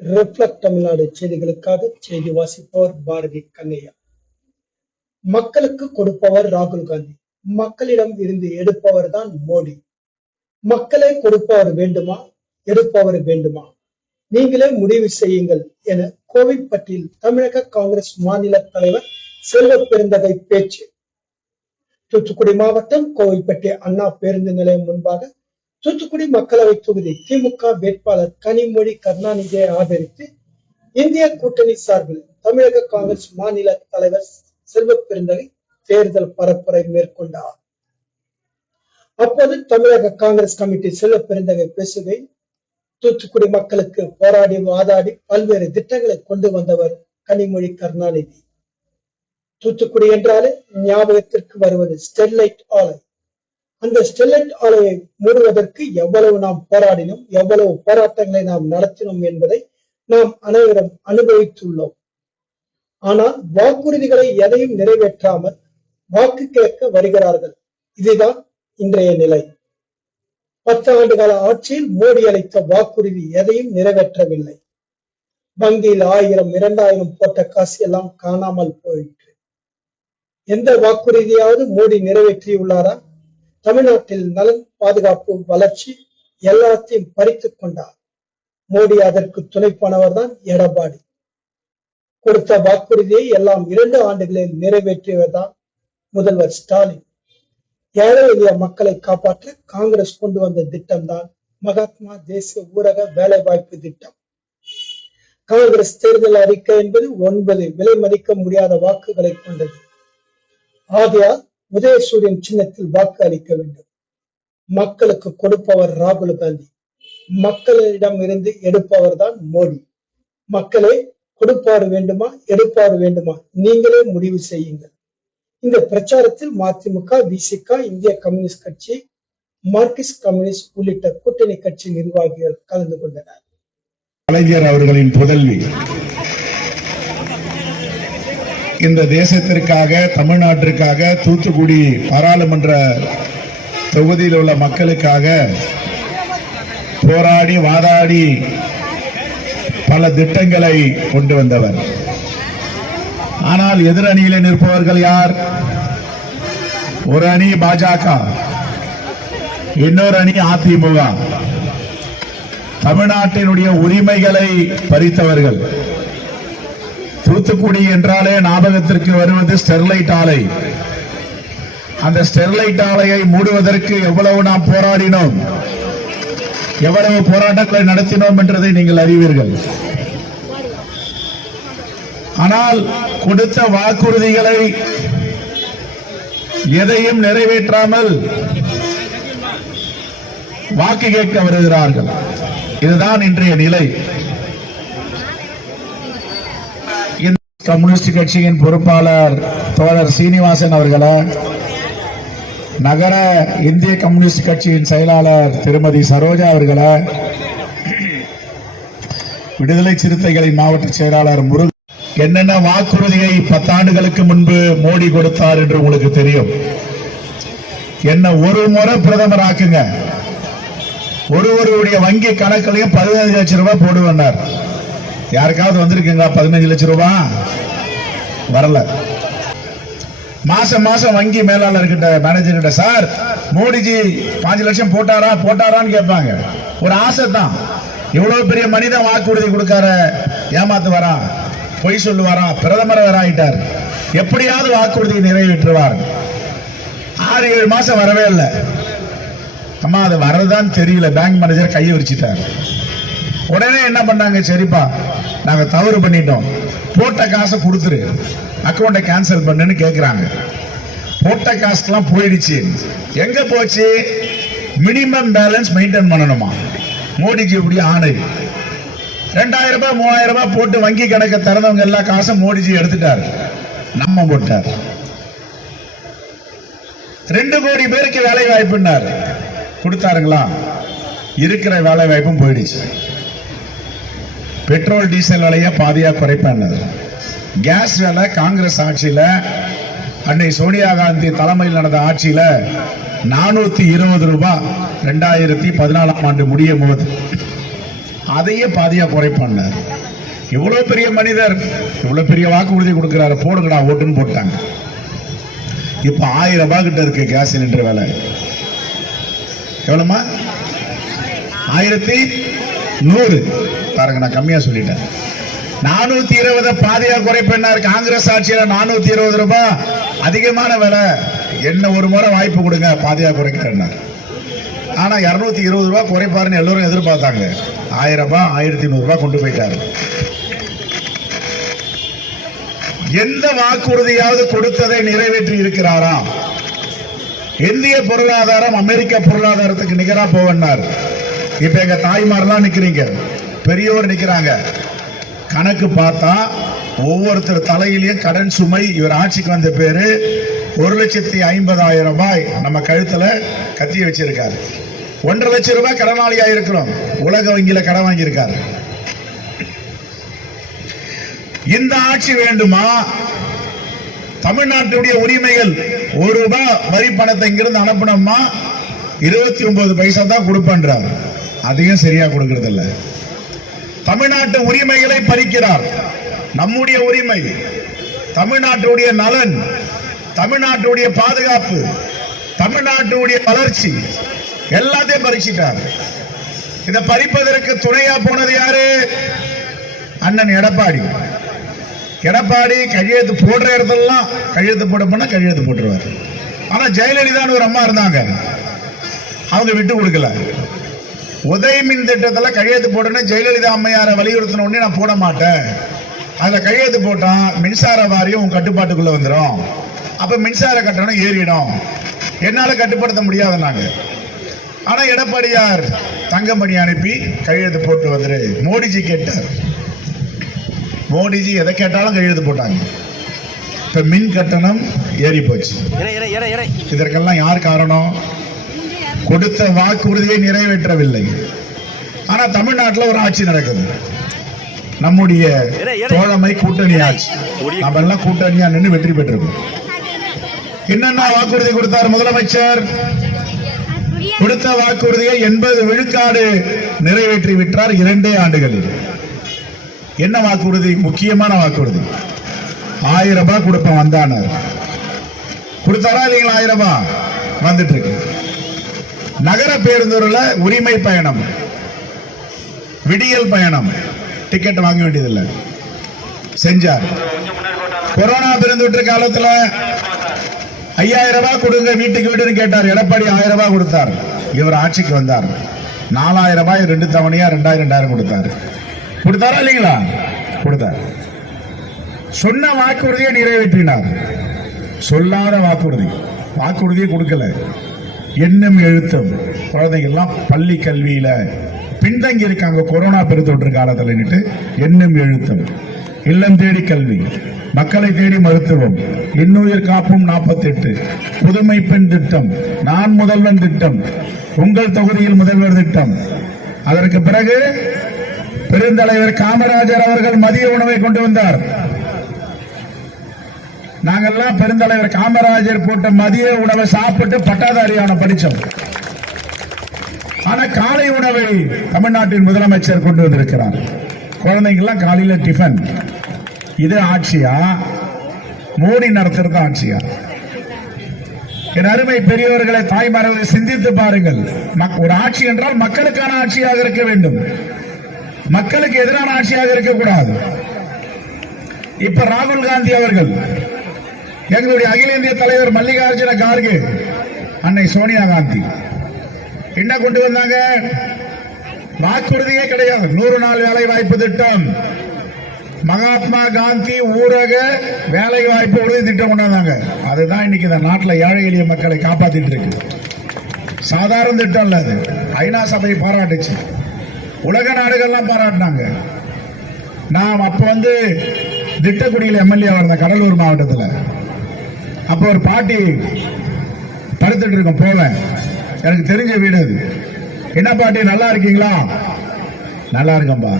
Reflect Tamil Nadu செய்திகளுக்காக செய்தி வாசிப்பவர் பாரதி கண்ணையா. மக்களுக்கு கொடுப்பவர் ராகுல் காந்தி, மக்களிடம் இருந்து எடுப்பவர் தான் மோடி. மக்களே கொடுப்பவர் வேண்டுமா, எடுப்பவர் வேண்டுமா, நீங்களே முடிவு செய்யுங்கள் என கோவில்பட்டியில் தமிழக காங்கிரஸ் மாநில தலைவர் செல்வ பெருந்தகை பேச்சு. தூத்துக்குடி மாவட்டம் கோவில்பட்டி அண்ணா பேருந்து நிலையம் முன்பாக தூத்துக்குடி மக்களவை தொகுதி திமுக வேட்பாளர் கனிமொழி கருணாநிதியை ஆதரித்து இந்திய கூட்டணி சார்பில் தமிழக காங்கிரஸ் மாநில தலைவர் செல்வ பெருந்தகை தேர்தல் பரப்புரை மேற்கொண்டார். அப்போது தமிழக காங்கிரஸ் கமிட்டி செல்வ பெருந்தகை பேசுகையில், தூத்துக்குடி மக்களுக்கு போராடி வாதாடி பல்வேறு திட்டங்களை கொண்டு வந்தவர் கனிமொழி கருணாநிதி. தூத்துக்குடி என்றாலே ஞாபகத்திற்கு வருவது ஸ்டெர்லைட் ஆலை. அந்த ஸ்டெர்லைட் ஆலையை மூடுவதற்கு எவ்வளவு நாம் போராடினோம், எவ்வளவு போராட்டங்களை நாம் நடத்தினோம் என்பதை நாம் அனைவரும் அனுபவித்துள்ளோம். ஆனால் வாக்குறுதிகளை எதையும் நிறைவேற்றாமல் வாக்கு கேட்க வருகிறார்கள். இதுதான் இன்றைய நிலை. 10 ஆண்டுகால ஆட்சியில் மோடி அளித்த வாக்குறுதி எதையும் நிறைவேற்றவில்லை. வங்கியில் 1000, 2000 போட்ட காசு எல்லாம் காணாமல் போயிற்று. எந்த வாக்குறுதியாவது மோடி நிறைவேற்றியுள்ளாரா? தமிழ்நாட்டில் நலன், பாதுகாப்பு, வளர்ச்சி எல்லாத்தையும் பறித்துக் கொண்டார். மோடி அதற்கு துணை போனவர் தான் எடப்பாடி. கொடுத்த வாக்குறுதியை எல்லாம் 2 ஆண்டுகளில் நிறைவேற்றியவர்தான் முதல்வர் ஸ்டாலின். ஏழை எளிய மக்களை காப்பாற்ற காங்கிரஸ் கொண்டு வந்த திட்டம் தான் மகாத்மா தேசிய ஊரக வேலை வாய்ப்பு திட்டம். காங்கிரஸ் தேர்தல் அறிக்கை என்பது 9 விலை மதிக்க முடியாத வாக்குகளை கொண்டது. ஆகையால் உதயசூரியன் சின்னத்தில் வாக்கு அளிக்க வேண்டும். மக்களுக்கு கொடுப்பவர் ராகுல் காந்தி, மக்களிடம் இருந்து எடுப்பவர் தான் மோடி. மக்களே கொடுப்பாரு வேண்டுமா, எடுப்பாரு வேண்டுமா, நீங்களே முடிவு செய்யுங்கள். இந்த பிரச்சாரத்தில் மதிமுக, விசிக, இந்திய கம்யூனிஸ்ட் கட்சி, மார்க்சிஸ்ட் கம்யூனிஸ்ட் உள்ளிட்ட கூட்டணி கட்சி நிர்வாகிகள் கலந்து கொண்டனர். கலைஞர் அவர்களின் புதல்வி இந்த தேசத்திற்காக, தமிழ்நாட்டிற்காக, தூத்துக்குடி பாராளுமன்ற தொகுதியில் உள்ள மக்களுக்காக போராடி வாதாடி பல திட்டங்களை கொண்டு வந்தவர். ஆனால் எதிரணியிலே நிற்பவர்கள் யார்? ஒரு அணி பாஜக, இன்னொரு அணி அதிமுக. தமிழ்நாட்டினுடைய உரிமைகளை பறித்தவர்கள். தூத்துக்குடி என்றாலே ஞாபகத்திற்கு வருவது ஸ்டெர்லைட் ஆலை. அந்த ஸ்டெர்லைட் ஆலையை மூடுவதற்கு எவ்வளவு நாம் போராடினோம், எவ்வளவு போராட்டங்களை நடத்தினோம் என்றதை நீங்கள் அறிவீர்கள். ஆனால் கொடுத்த வாக்குறுதிகளை எதையும் நிறைவேற்றாமல் வாக்கு கேட்க வருகிறார்கள். இதுதான் இன்றைய நிலை. கம்யூனிஸ்ட் கட்சியின் பொறுப்பாளர் தோழர் சீனிவாசன் அவர்களை, நகர இந்திய கம்யூனிஸ்ட் கட்சியின் செயலாளர் திருமதி சரோஜா அவர்களை, விடுதலை சிறுத்தைகளின் மாவட்ட செயலாளர் முருகன், என்னென்ன வாக்குறுதியை 10 ஆண்டுகளுக்கு முன்பு மோடி கொடுத்தார் என்று உங்களுக்கு தெரியும். என்ன ஒரு முறை பிரதமர் ஆக்குங்க, ஒருவருடைய வங்கி கணக்கிலையும் 15 லட்சம் ரூபாய் போடுவார். யாருக்காவது வந்திருக்குங்களா 15 லட்சம் ரூபாய்? வரல. மாசம் மாசம் வங்கி மேலாளர் கிட்ட, மேனேஜர் கிட்ட, சார் மோடிஜி 5 லட்சம் போட்டாரான்னு கேட்பாங்க. ஒரு ஆசை தான். இவ்வளவு பெரிய மனிதன் வாக்குறுதி கொடுக்கார, ஏமாத்து வரா, பொய் சொல்லுவாரா, பிரதமர் வேற ஆயிட்டார், எப்படியாவது வாக்குறுதியை நிறைவேற்றுவார். 6-7 மாசம் வரவே இல்லை. அம்மா அது வரதான் தெரியல, பேங்க் மேனேஜர் கையை விரிச்சிட்டார். உடனே என்ன பண்ணாங்க, சரிப்பா நாங்க தவறு பண்ணிட்டோம், போட்ட காசை கொடுத்துரு, அக்கௌண்ட்டை கேன்சல் பண்ணுன்னு கேட்கிறாங்க. போட்ட காசுலாம் போயிடுச்சு. எங்க போச்சு? மினிமம் பேலன்ஸ் மெயின்டைன் பண்ணணுமா மோடிஜி இப்படி ஆணை. 2000 ரூபாய் 3000 ரூபாய் போட்டு வங்கி கணக்கை திறந்தவங்க எல்லா காசும் மோடிஜி எடுத்துட்டார், நம்ம போட்டார். 2 கோடி பேருக்கு வேலை வாய்ப்புன்னார், கொடுத்தாருங்களா? இருக்கிற வேலை வாய்ப்பும் போயிடுச்சு. பெட்ரோல் டீசல் விலையை பாதியா குறைப்பேன். கேஸ் விலை காங்கிரஸ் ஆட்சியில, அன்னை சோனியா காந்தி தலைமையில் நடந்த ஆட்சியில 420 ரூபாய் 2014 ஆண்டு முடியும் போது அதையே பாதியா குறைப்பான்னார். இவ்வளவு பெரிய மனிதர் இவ்வளவு பெரிய வாக்குறுதி கொடுக்கிறாரு, போடுங்கடா ஓட்டுன்னு போட்டாங்க. இப்ப 1000 ரூபாய் கிட்ட இருக்கு கேஸ் சிலிண்டர் விலை. எவ்வளவுமா? 1100. பாருங்க, நான் கம்மியா சொல்லிட்டேன். 420 பாதியா குறைப்பேன்னாரு. காங்கிரஸ் ஆட்சியில 420 ரூபாய் அதிகமான விலை. என்ன ஒரு முறை வாய்ப்பு கொடுங்க, பாதியா குறைக்கிறேன். ஆனா 220 ரூபாய் குறைப்பாருன்னு எல்லாரும் எதிர்பார்த்தாங்க. 1000 ரூபாய் 1100 ரூபாய் கொண்டு போயிட்டாரு. எந்த வாக்குறுதியாவது கொடுத்ததை நிறைவேற்றி இருக்கிறாரா? இந்திய பொருளாதாரம் அமெரிக்க பொருளாதாரத்துக்கு நிகரா போவன்னார். இப்ப எங்க தாய்மாரெல்லாம் நிக்கிறீங்க, பெரியவர் நிக்கிறாங்க. கணக்கு பார்த்தா ஒவ்வொருத்தர் தலையிலையும் கடன் சுமை இவர் ஆட்சிக்கு வந்த பேரு 1,50,000 ரூபாய் நம்ம கழுத்துல கத்தி வச்சிருக்காரு. 1,50,000 லட்சம் ரூபாய் கடனாளியா இருக்கிறோம். உலக வங்கியில கடன் வாங்கியிருக்காரு. இந்த ஆட்சி வேண்டுமா? தமிழ்நாட்டுடைய உரிமைகள் 1 ரூபாய் வரி பணத்தை இங்கிருந்து அனுப்பணுமா 29 பைசா தான் கொடுப்பேன்றார். அதையும் சரியா கொடுக்கிறது இல்ல. தமிழ்நாட்டு உரிமைகளை பறிக்கிறார். நம்முடைய உரிமை, தமிழ்நாட்டுடைய நலன், தமிழ்நாட்டுடைய பாதுகாப்பு, தமிழ்நாட்டுடைய வளர்ச்சி எல்லாத்தையும் பறிச்சிட்டார். இதை பறிப்பதற்கு துணையா போனது யாரு? அண்ணன் எடப்பாடி. எடப்பாடி கையெழுத்து போடுற இடத்துலாம் கையெழுத்து போட போனா கையெழுத்து போட்டுருவார். ஆனா ஜெயலலிதான்னு ஒரு அம்மா இருந்தாங்க, அவங்க விட்டு கொடுக்கல. உதய மின் திட்டத்தில் கையெழுத்து போட்டோன்னு ஜெயலலிதா அம்மையாரை வலியுறுத்தின உடனே நான் போட மாட்டேன், அதுல கையெழுத்து போட்டா மின்சார வாரியம் உன் கட்டுப்பாட்டுக்குள்ள வந்துடும், அப்ப மின்சார கட்டணம் ஏறிடும், என்னால கட்டுப்படுத்த முடியாதுன்னாங்க. ஆனா எடப்பாடியார் தங்கமணி அனுப்பி கையெழுத்து போட்டு வந்துரு. மோடிஜி கேட்டார், மோடிஜி எதை கேட்டாலும் கையெழுத்து போட்டாங்க. இப்ப மின் கட்டணம் ஏறி போச்சு. இதற்கெல்லாம் யார் காரணம்? கொடுத்த வாக்குறுதியை நிறைவேற்றவில்லை. ஆனா தமிழ்நாட்டில் ஒரு ஆட்சி நடக்குது, நம்முடைய தோழமை கூட்டணி ஆட்சி. நம்ம எல்லாம் கூட்டணியா நின்று வெற்றி பெற்றிருக்கோம். என்னென்ன வாக்குறுதி கொடுத்தார் முதலமைச்சர்? கொடுத்த வாக்குறுதியை 80 விழுக்காடு நிறைவேற்றி விட்டார் 2 ஆண்டுகளில். என்ன வாக்குறுதி? முக்கியமான வாக்குறுதி. 1000 ரூபாய் கொடுப்பேன் வந்தானார். கொடுத்தாரா இல்லைங்களா? 1000 ரூபாய் வந்துட்டு இருக்கு. நகர பேருந்துல உரிமை பயணம், விடியல் பயணம், டிக்கெட் வாங்க வேண்டியதில்லை செஞ்சார். கொரோனா பெருந்தொற்று காலத்துல 5000 ரூபாய் கொடுங்க வீட்டுக்கு வீடுன்னு கேட்டார். எடப்பாடி 1000 ரூபாய் கொடுத்தார். இவர் ஆட்சிக்கு வந்தார், 4000 ரூபாய் 2 தவணையா 2000 கொடுத்தார். கொடுத்தாரா இல்லைங்களா? கொடுத்தார். சொன்ன வாக்குறுதியை நிறைவேற்றினார். சொல்லாத வாக்குறுதியை கொடுக்கல. எண்ணம் எழுத்தும் குழந்தைகள்லாம் பள்ளி கல்வியில பின்தங்கி இருக்காங்க கொரோனா பெருந்தொற்று காலத்தில். எண்ணம் எழுத்தும், இல்லம் தேடி கல்வி, மக்களை தேடி மருத்துவம், இன்னுயிர் காப்பும் 48, புதுமை பெண் திட்டம், நான் முதல்வன் திட்டம், உங்கள் தொகுதியில் முதல்வர் திட்டம். அதற்கு பிறகு பெருந்தலைவர் காமராஜர் அவர்கள் மதிய உணவை கொண்டு வந்தார். நாங்கெல்லாம் பெருந்தலைவர் காமராஜர் போட்ட மதிய உணவை சாப்பிட்டு பட்டாதாரியான படிச்சோம். ஆனா காலை உணவை தமிழ்நாட்டின் முதலமைச்சர் கொண்டு வந்திருக்கிறார். குழந்தைங்கெல்லாம் காலையில டிஃபன். இது ஆட்சியா? மோடி நடத்துறது ஆட்சியா? என் அருமை பெரியவர்களை, தாய்மார்களை, சிந்தித்து பாருங்கள். ஒரு ஆட்சி என்றால் மக்களுக்கான ஆட்சியாக இருக்க வேண்டும், மக்களுக்கு எதிரான ஆட்சியாக இருக்கக்கூடாது. இப்ப ராகுல் காந்தி அவர்கள், எங்களுடைய அகில இந்திய தலைவர் மல்லிகார்ஜுன கார்கே, அன்னை சோனியா காந்தி என்ன கொண்டு வந்தாங்க? வாக்குறுதியே கிடையாது. 100 நாள் வேலை வாய்ப்பு திட்டம், மகாத்மா காந்தி ஊரக வேலை வாய்ப்பு உறுதி திட்டம் கொண்டு வந்தாங்க. அதுதான் இன்னைக்கு இந்த நாட்டில் ஏழை எளிய மக்களை காப்பாத்திட்டு இருக்கு. சாதாரண திட்டம் இல்ல அது. ஐநா சபை பாராட்டுச்சு, உலக நாடுகள்லாம் பாராட்டினாங்க. நான் அப்ப திட்டக்குடியில் எம்எல்ஏ இருந்தேன், கடலூர் மாவட்டத்தில். அப்ப ஒரு பாட்டி படுத்துட்டு இருக்கோம், போவேன், எனக்கு தெரிஞ்ச வீடு அது. என்ன பாட்டி நல்லா இருக்கீங்களா? நல்லா இருக்கம்பா.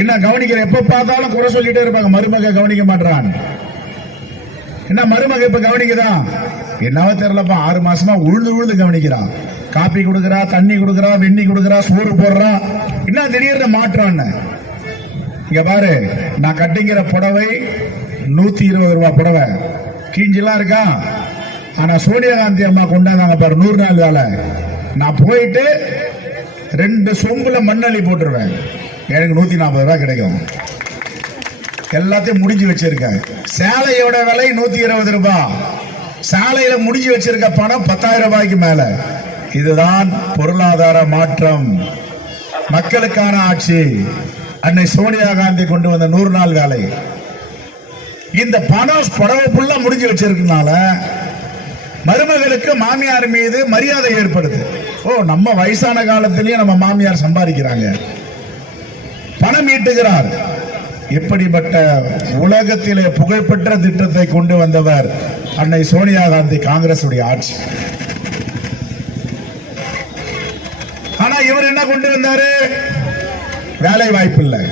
என்ன கவனிக்கிற? எப்ப பார்த்தாலும் குறை சொல்லிட்டே இருப்பாங்க, மருமக கவனிக்க மாட்டான். என்ன மருமக இப்ப கவனிக்குதா? என்னவோ தெரியலப்பா, 6 மாசமா உழுந்து கவனிக்கிறான். காப்பி கொடுக்கறா, தண்ணி கொடுக்கறா, வெண்ணி கொடுக்கறா, சோறு போடுறா. என்ன திடீர்னு மாற்றம்? இங்க பாரு, நான் கட்டிங்கிற புடவை 120 ரூபாய் புடவை, கீஞ்சிலாம் இருக்கா. ஆனா சோனியா காந்தி அம்மா கொண்டாந்தாங்க பாரு 100 நாள் வேலை. நான் போயிட்டு 2 சொம்புல மண்ணள்ளி போட்டுருவேன், எனக்கு 140 ரூபாய் கிடைக்கும். எல்லாத்தையும் முடிஞ்சு வச்சிருக்கேன். சேலையோட விலை 120 ரூபாய், சாலையில முடிஞ்சு வச்சிருக்க பணம் 10,000 ரூபாய்க்கு மேல. இதுதான் பொருளாதார மாற்றம், மக்களுக்கான ஆட்சி. அன்னை சோனியா காந்தி கொண்டு வந்த 100 நாள் வேலை. இந்த பணம் புடவை ஃபுல்லா முடிஞ்சு வச்சிருக்கனால மருமகளுக்கு மாமியார் மீது மரியாதை ஏற்படுது. ஓ, நம்ம வயசான காலத்திலேயே நம்ம மாமியார் சம்பாதிக்கிறாங்க, பணம் ஈட்டுகிறார். இப்படிப்பட்ட உலகத்திலே புகழ்பெற்ற திட்டத்தை கொண்டு வந்தவர் அன்னை சோனியா காந்தி, காங்கிரஸ் உடைய ஆட்சி. ஆனா இவர் என்ன கொண்டு வந்தாரு? வேலை வாய்ப்பு இல்லை.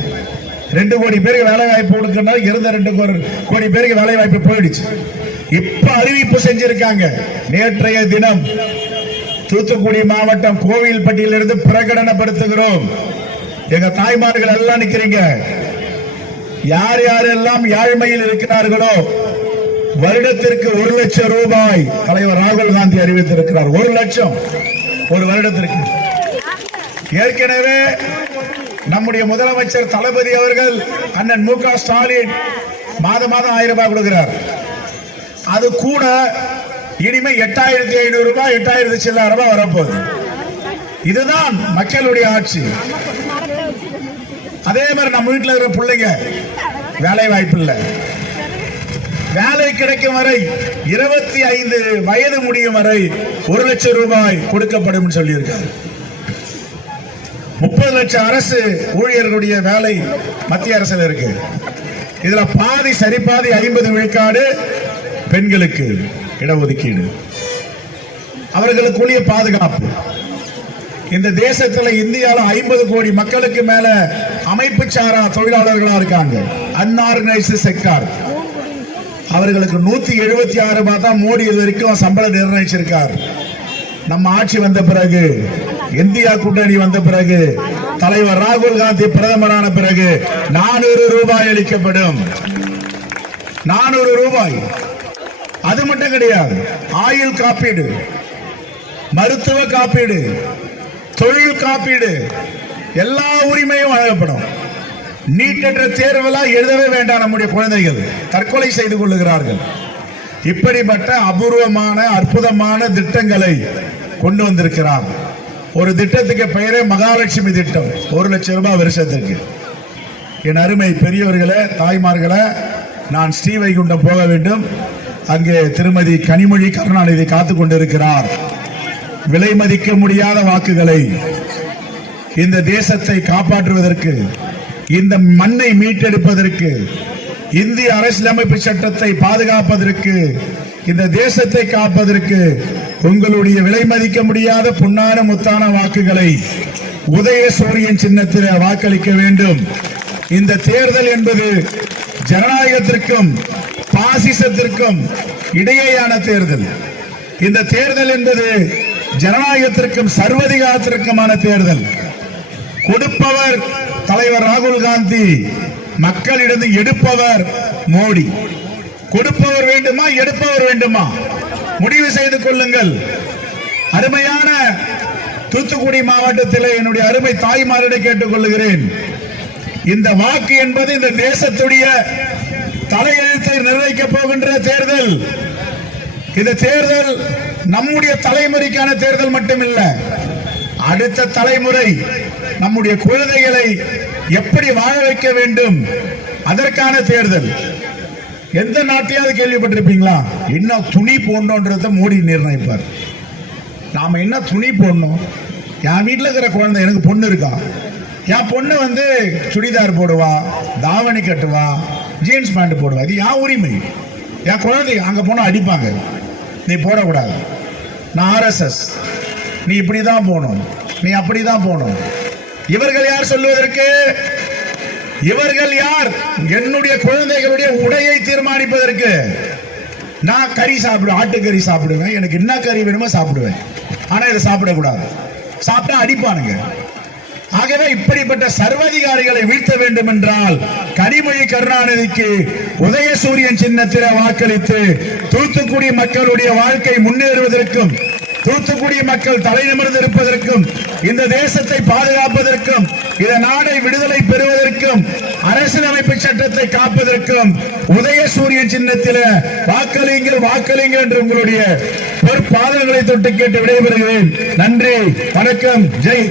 2 கோடி பேருக்கு வேலை வாய்ப்பு கொடுக்கணும், இருந்த 2 கோடி பேருக்கு வேலை வாய்ப்பு போயிடுச்சு. இப்ப அறிவிப்பு செஞ்சிருக்காங்க. நேற்றைய தினம் தூத்துக்குடி மாவட்டம் கோவில்பட்டியிலிருந்து பிரகடனப்படுத்துகிறோம். எங்க தாய்மார்கள் எல்லாம் நிக்கிறீங்க. யார் யாரெல்லாம் ஏழ்மையில் இருக்கிறார்களோ வருடத்திற்கு 1 லட்சம் ரூபாய் தலைவர் ராகுல் காந்தி அறிவித்திருக்கிறார். 1 லட்சம் ஒரு வருடத்திற்கு. ஏற்கனவே நம்முடைய முதலமைச்சர் தளபதி அவர்கள் அண்ணன் மு க ஸ்டாலின் மாதம் 1000 ரூபாய் கொடுக்கிறார். அது கூட இனிமே 8,500 ரூபாய், 8,000 சில்லற ரூபாய் வரப்போகுது. இதுதான் மக்களுடைய ஆட்சி. அதே மாதிரி நம்ம வீட்டில் இருக்கிற பிள்ளைங்க வேலை வாய்ப்பு இல்லை. வேலை கிடைக்கும் வரை 25 வயது முடியும் வரை 1 லட்சம் ரூபாய் கொடுக்கப்படும் சொல்லியிருக்காரு. 30 லட்சம் அரசு ஊழியர்களுடைய வேலை மத்திய அரசில் இருக்கு. இதுல பாதி சரிபாதி 50 விழுக்காடு பெண்களுக்கு இடஒதுக்கீடு, அவர்களுக்குரிய பாதுகாப்பு. இந்த தேசத்தில் இந்தியாவில் 50 கோடி மக்களுக்கு மேல அமைப்பு சாரா தொழிலாளர்களா இருக்காங்க, அன்ஆர்கனைஸ்டு செக்டார். அவர்களுக்கு 176 ரூபாய் தான் மோடி இது வரைக்கும் சம்பளம் நிர்ணயிச்சிருக்கார். நம்ம ஆட்சி வந்த பிறகு, இந்தியா கூட்டணி வந்த பிறகு, தலைவர் ராகுல் காந்தி பிரதமரான பிறகு 400 ரூபாய் அளிக்கப்படும். 400 ரூபாய். அது மட்டும் கிடையாது, ஆயுள் காப்பீடு, மருத்துவ காப்பீடு, தொழில் காப்பீடு, எல்லா உரிமையும் வழங்கப்படும். நீட்டற்ற தேர்வெல்லாம் எழுதவே வேண்டாம். நம்முடைய குழந்தைகள் தற்கொலை செய்து கொள்ளுகிறார்கள். இப்படிப்பட்ட அபூர்வமான அற்புதமான திட்டங்களை கொண்டு வந்திருக்கிறார். ஒரு திட்டத்துக்கு பெயரே மகாலட்சுமி திட்டம். 1 லட்சம் ரூபாய் வருஷத்துக்கு. என் அருமை பெரியவர்களே, தாய்மார்களே, நான் ஸ்ரீவைகுண்டம் போக வேண்டும். அங்கே திருமதி கனிமொழி கருணாநிதி காத்துக் கொண்டிருக்கிறார். விலை மதிக்க முடியாத வாக்குகளை இந்த தேசத்தை காப்பாற்றுவதற்கு, இந்த மண்ணை மீட்டெடுப்பதற்கு, இந்திய அரசியலமைப்பு சட்டத்தை பாதுகாப்பதற்கு, இந்த தேசத்தை காப்பதற்கு உங்களுடைய விலை மதிக்க முடியாத பொன்னான முத்தான வாக்குகளை உதயசூரியன் சின்னத்தில் வாக்களிக்க வேண்டும். இந்த தேர்தல் என்பது ஜனநாயகத்திற்கும் பாசிசத்திற்கும் இடையேயான தேர்தல். இந்த தேர்தல் என்பது ஜனநாயகத்திற்கும் சர்வதிகாரத்திற்குமான தேர்தல். கொடுப்பவர் தலைவர் ராகுல் காந்தி, மக்களிடம் எடுப்பவர் மோடி. கொடுப்பவர் வேண்டுமா, எடுப்பவர் வேண்டுமா? முடிவு செய்து கொள்ளுங்கள். அருமையான தூத்துக்குடி மாவட்டத்தில் என்னுடைய அருமை தாய்மாரிடம் கேட்டுக் கொள்ளுகிறேன். இந்த வாக்கு என்பது இந்த தேசத்துடைய தலையெழுத்தை நிர்ணயிக்க போகின்ற தேர்தல். இந்த தேர்தல் நம்முடைய தலைமுறைக்கான தேர்தல் மட்டுமில்ல, அடுத்த தலைமுறை நம்முடைய குழந்தைகளை எப்படி வாழ வைக்க வேண்டும் அதற்கான தேர்தல். எந்த நாட்டையாவது கேள்விப்பட்டிருப்பீங்களா? என்ன துணி போடணும்ன்றத மோடி நிர்ணயிப்பார். நாம என்ன துணி போடணும்? என் வீட்டில் இருக்கிற குழந்தை, எனக்கு பொண்ணு இருக்கா, என் பொண்ணு சுடிதார் போடுவா, தாவணி கட்டுவா, ஜீன்ஸ் பேண்ட் போடுவா. இது என் உரிமை. என் குழந்தை அங்க போனா அடிப்பாங்க, நீ போடக்கூடாது. நான் RSS, நீ இப்படிதான் போகணும், நீ அப்படிதான் போகணும். இவர்கள் யார் சொல்லுவதற்கு? இவர்கள் யார் என்னுடைய குழந்தைகளுடைய உடையை தீர்மானிப்பதற்கு? நான் கறி சாப்பிடுவேன், ஆட்டுக்கறி சாப்பிடுவேன், எனக்கு என்ன கறி வேணுமோ சாப்பிடுவேன். ஆனா இதை சாப்பிடக்கூடாது, சாப்பிட்டா அடிப்பானுங்க. ஆகவே இப்படிப்பட்ட சர்வாதிகாரிகளை வீழ்த்த வேண்டும் என்றால் கனிமொழி கருணாநிதிக்கு உதயசூரியன் சின்னத்தில வாக்களித்து தூத்துக்குடி மக்களுடைய வாழ்க்கை முன்னேறுவதற்கும், தூத்துக்குடி மக்கள் தலை நிமிர்ந்து இருப்பதற்கும், இந்த தேசத்தை பாதுகாப்பதற்கும், இந்த நாடை விடுதலை பெறுவதற்கும், அரசியலமைப்பு சட்டத்தை காப்பதற்கும் உதயசூரியன் சின்னத்தில வாக்களிங்கள் வாக்களிங்கள் என்று உங்களுடைய பொற்பாதங்களை தொட்டு கேட்டு விடைபெறுகிறேன். நன்றி, வணக்கம், ஜெய்.